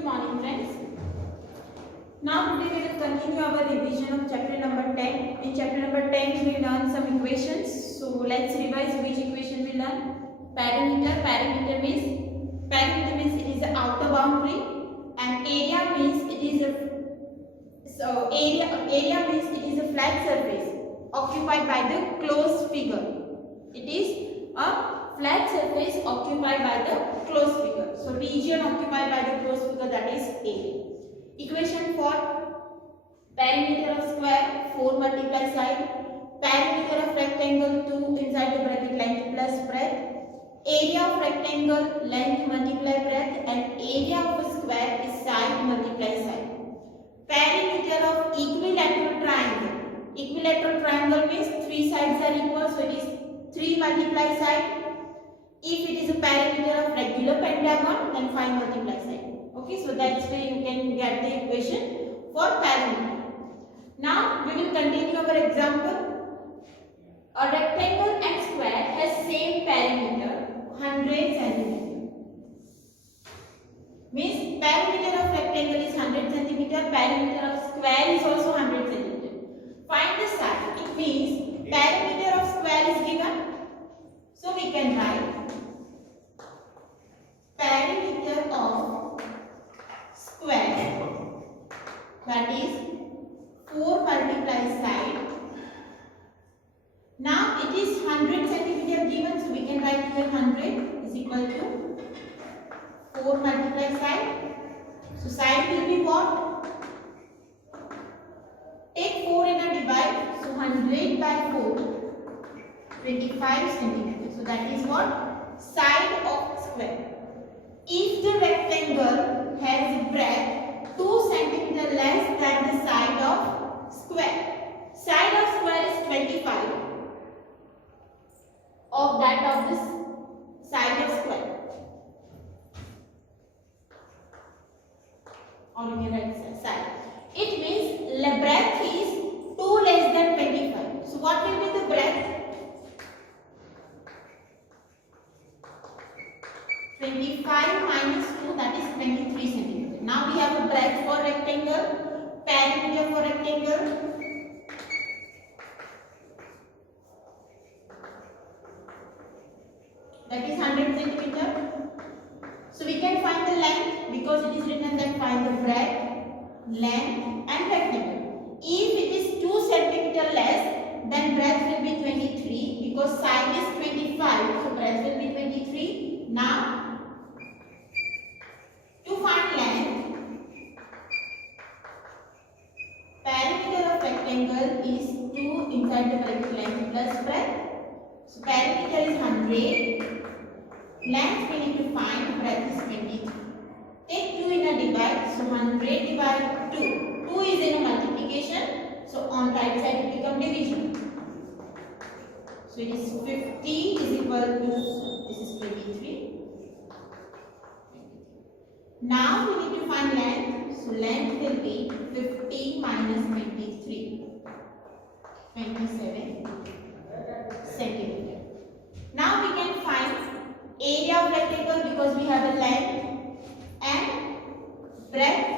Good morning friends. Now today we will continue our revision of chapter number 10. In chapter number 10 we learn some equations. So let's revise which equation we learn. Perimeter. Perimeter means it is the outer boundary, and area means it is a area means it is a flat surface occupied by the closed figure. It is a flat surface occupied by the closed figure. So region occupied by the closed figure, that is area. Equation for perimeter of square 4 multiply side, perimeter of rectangle 2 inside the bracket length plus breadth, area of rectangle length multiply breadth, and area of a square is side multiply side. Perimeter of equilateral triangle. Equilateral triangle means 3 sides are equal, so it is 3 multiply side. If it is a perimeter of regular pentagon, then 5 multiply side. Okay, so that's where you can get the equation for perimeter. Now we will continue our example. A rectangle and square has same perimeter 100 cm. Means perimeter of rectangle is 100 cm, perimeter of square is also 100 cm. Find the side. It means perimeter of square is given. So we can write perimeter of square, that is 4 multiply side. Now it is 100 cm given, so we can write here 100 is equal to 4 multiply side. So side will be what? Take 4 in a divide, so 100 by 4, 25 cm. So that is what? Side of square. If the rectangle has breadth 2 cm less than the side of square, side of square is 25 of that of this side of square, or you can write side. It means the breadth is 2 less than 25. So what will be the breadth? 25 minus 2, that is 23 cm. Now we have a breadth for rectangle, perimeter for rectangle. That is 100 cm. So we can find the length, because it is written that find the breadth, length and rectangle. If it is 2 cm less, then breadth will be 23, because side is 25, so breadth will be 23. Now to find length, perimeter of rectangle is 2 inside the bracket length plus breadth. So perimeter is 100, length we need to find, breadth is 23. Take 2 in a divide, so 100 divide 2. 2 is in a multiplication, so on right side it become division. So it is 50 is equal to, this is 23. Now we need to find length, so length will be 50 minus 23, 27 cm. Now we can find area of rectangle, because we have a length and breadth,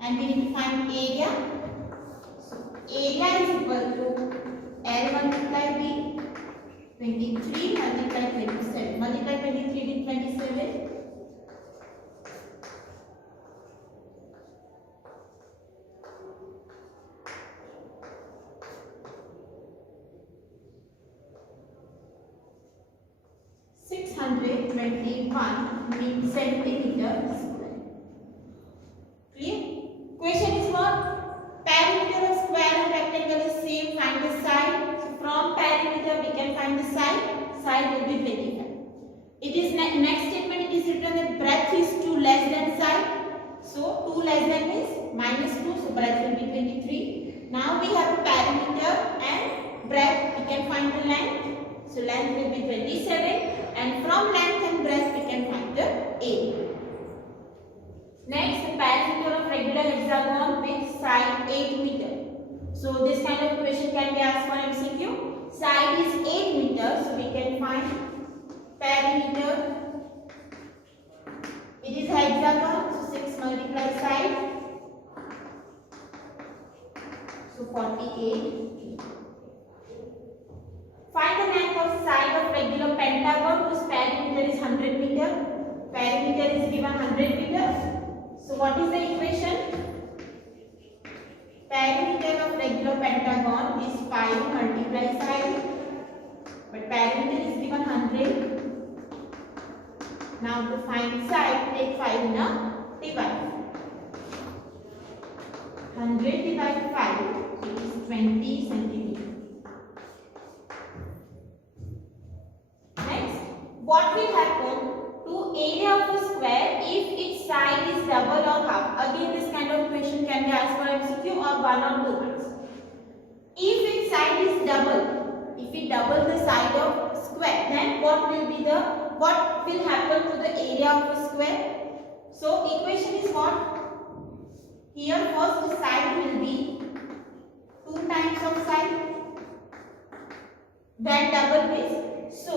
and we need to find area. So area is equal to L multiply B, 23 multiply 27. Multiply 23 with 27. 621 centimeter square. Clear? Question is what? Perimeter of square and rectangle is same. Find the side. So from perimeter we can find the side. Side will be 25. It is next statement. It is written that breadth is 2 less than side. So 2 less than is minus 2. So breadth will be 23. Now we have a perimeter and breadth. We can find the length. So length will be 27. And from length and breadth we can find the area. Next, the perimeter of regular hexagon with side 8 meter. So this kind of question can be asked for MCQ. Side is 8 meters, so we can find perimeter. It is hexagon, so 6 multiply side. So 48. Find the length of side of regular pentagon whose perimeter is 100 meter. Perimeter is given 100 meters. So what is the equation? Perimeter of regular pentagon is 5 multiply side. But perimeter is given 100. Now to find side, take 5 in a divide. 100 divided 5, so it is 20 centimeter. Next, what will happen to area of a square if its side is double or half? Again, this kind of question can be asked for MCQ or 1 or 2 marks. If its side is double, if we double the side of square, then what will happen to the area of a square? So equation is what? Here first side will be 2 times of side, then double base. So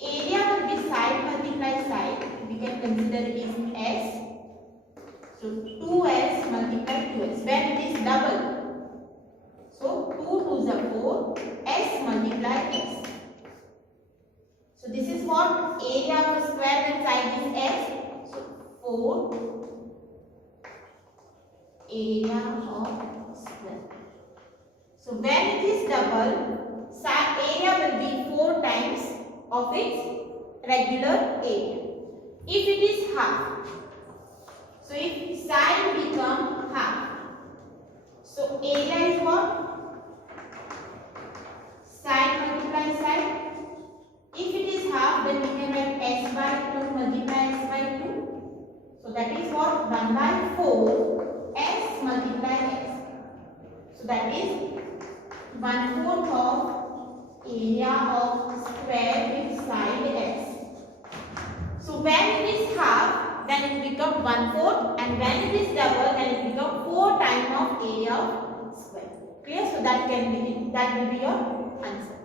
area will be side multiply side. We can consider it as S. So 2S multiply 2S. When it is double, so 2 to the 4, S multiply S. So this is what area of a square when side is S. So 4 area of square. So when it is double, side area will be 4 times of its regular area. If it is half, so if side become half, so area is what? Side multiply side. If it is half, then we can write S by 2 multiply S by 2. So that is what? 1 by 4 S multiply S. So that is 1/4 of area of square with side S. So when it is half, then it becomes 1/4, and when it is double, then it becomes 4 times of area of square. Clear? So that will be your answer.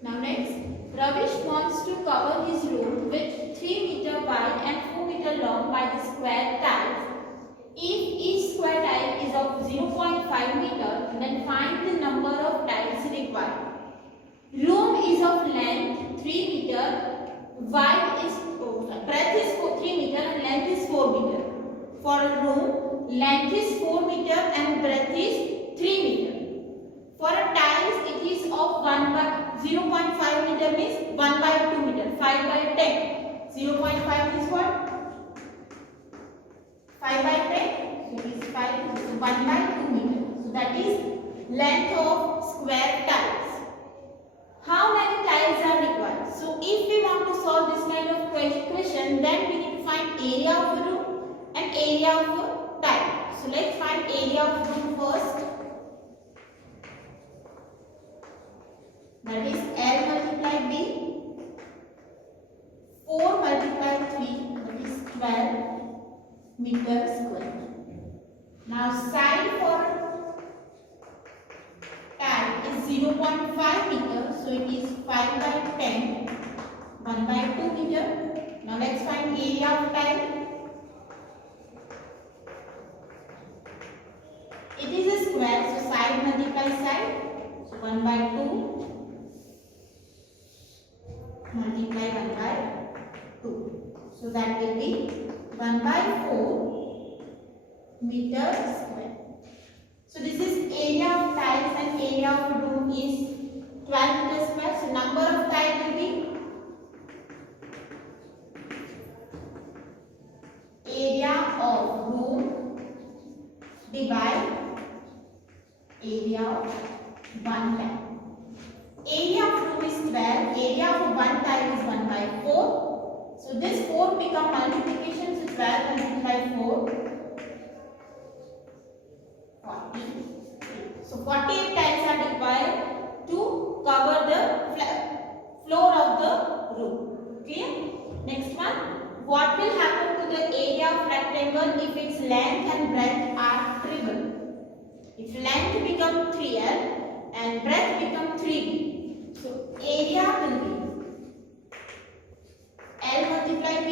Now next, Ravish wants to cover his room with 3 meter wide and 4 meter long by the square tiles. If each square tile is of 0.5 meter, then find the number of tiles required. Room is of length 3 meter, breadth is 3 meter and length is 4 meter. For a room, length is 4 meter and breadth is 3 meter. For a tiles, it is of 0.5 meter means 1 by 2 meter, 5 by 10. 0.5 is what? 5 by 10. So it is 1 by 2 meter. So that is length of square tiles. How many tiles are required? So if we want to solve this kind of question, then we need to find area of a room and area of a tile. So let's find area of room first. That is L multiply B. 4 multiply 3, that is 12 meter square. Now side for tile is 0.5 meter, so it is 5 by 10, 1 by 2 meter. Now let's find area of tile. It is a square, so side multiply side, so 1 by 2 multiply 1 by 2. So that will be 1 by 4 meter square. So this is area of tiles and area of room is 12 meter square. So number of tiles will be area of room divide area of one tile. Area of room is 12, area of one tile is 1 by 4. So this 4 become multiplication, so 12 multiplied by 4, 48. So 48 tiles are required to cover the floor of the room. Clear? Next one, what will happen to the area of rectangle if its length and breadth are triple? If length and breadth become 3b. So area will be L multiply B,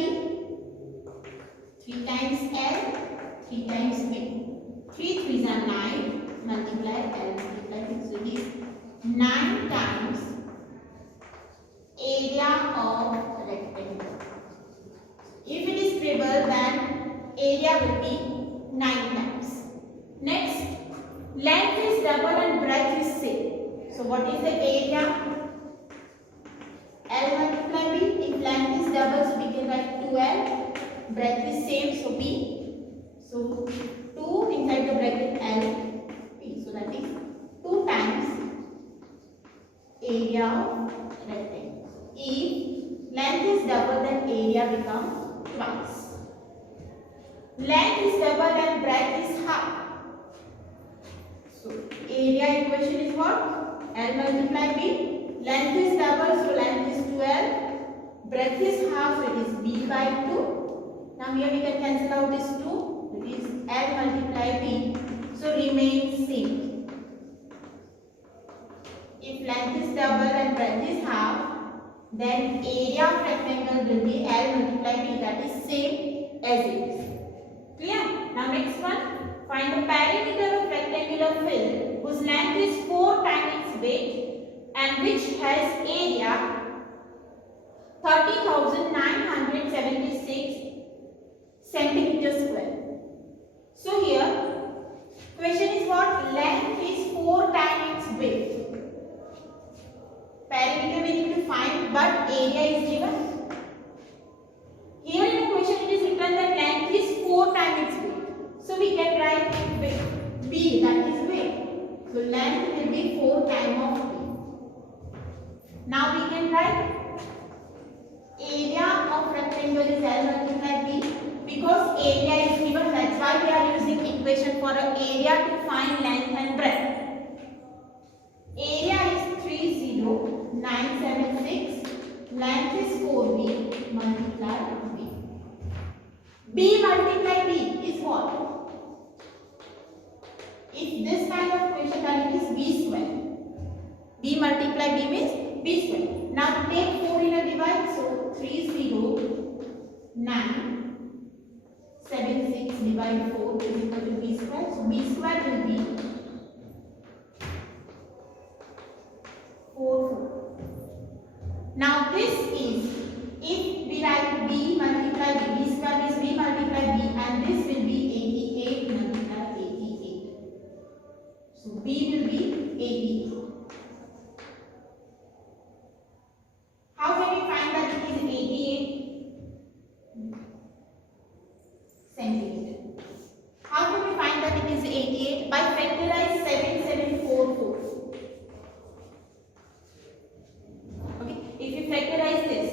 3 times L, 3 times B. 3 3s are 9, multiply L multiply B. So it is 9 times area of rectangle. If it is triple, then area will be 9 times. Next, length is double and breadth is same. So what is the area? L multiply B. If length is double, so we can write 2L. Breadth is same, so B. So 2 inside the bracket L B. So that is 2 times area of rectangle. If length is double, then area becomes twice. Length is double and breadth is half. So area equation is what? L multiply B. Length is double, so length is 2L. Breadth is half, so it is B by 2. Now here we can cancel out this 2. It is L multiply B. So remains same. If length is double and breadth is half, then area of rectangle will be L multiply B. That is same as it is. Clear? Now next one. Find the perimeter of rectangular fill whose length is 4 times its width and which has area 30,976 centimeters square. So here question is what? Length is 4 times its width. Perimeter we need to find, but area is given. Here in the question it is written that length is 4 times its width. So we can write width, B, that is width. So length will be 4 times of B. Now we can write area of rectangle is L multiply B. Because area is given, that's why we are using equation for an area to find length and breadth. Area is 30976. Length is 4B multiply B. B multiply B is what? If this kind of question, then it is B square. B multiply B means B square. Now take 4 in a divide. So 30976 divide 4 is equal to B square. So B square will be 4. Now this is, if we write B multiply B, B square is B multiply B, and this will be 88 multiply 88. So B will be 88. How can we find that it is 88 centimeter? How can we find that it is 88? By factorize 7744. Okay, if you factorize this,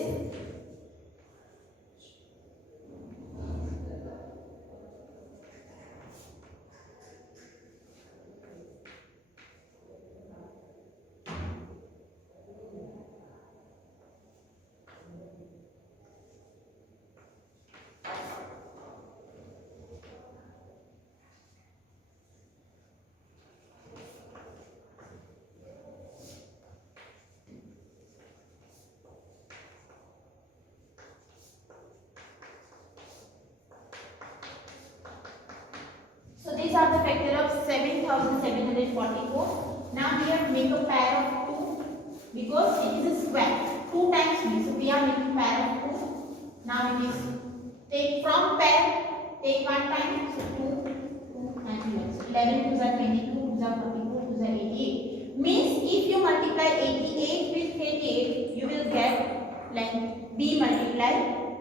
so these are the factor of 7744. Now we have to make a pair of 2 because it is a square. 2 times 3. So we are making pair of 2. Now it is take from pair, take 1 time. So 2, 2 and 11. So 11 2s are 22, 2s are 44, 2s are 88. Means if you multiply 88 with 88, you will get like B multiply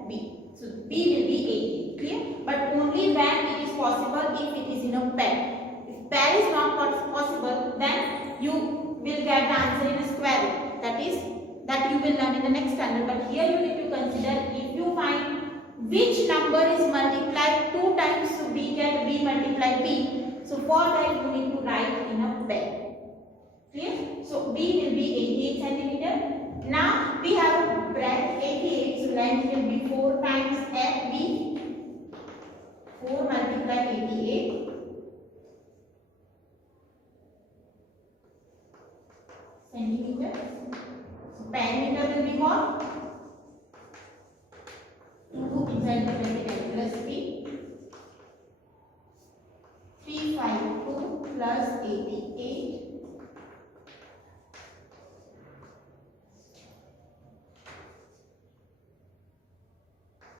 B. So B will be 88. Clear? But only when it is possible if it is in a pair. If pair is not possible, then you will get the answer in a square root. That you will learn in the next standard. But here you need to consider if you find which number is multiplied 2 times, so we get B multiply B. So for that you need to write in a pair. Clear? So B will be 88 centimeter. Now we have breadth 88, so length will be 4 times FB. 4 multiply 88. centimeter. So perimeter will be what? 2 inside the bracket plus 3. 352 plus 88.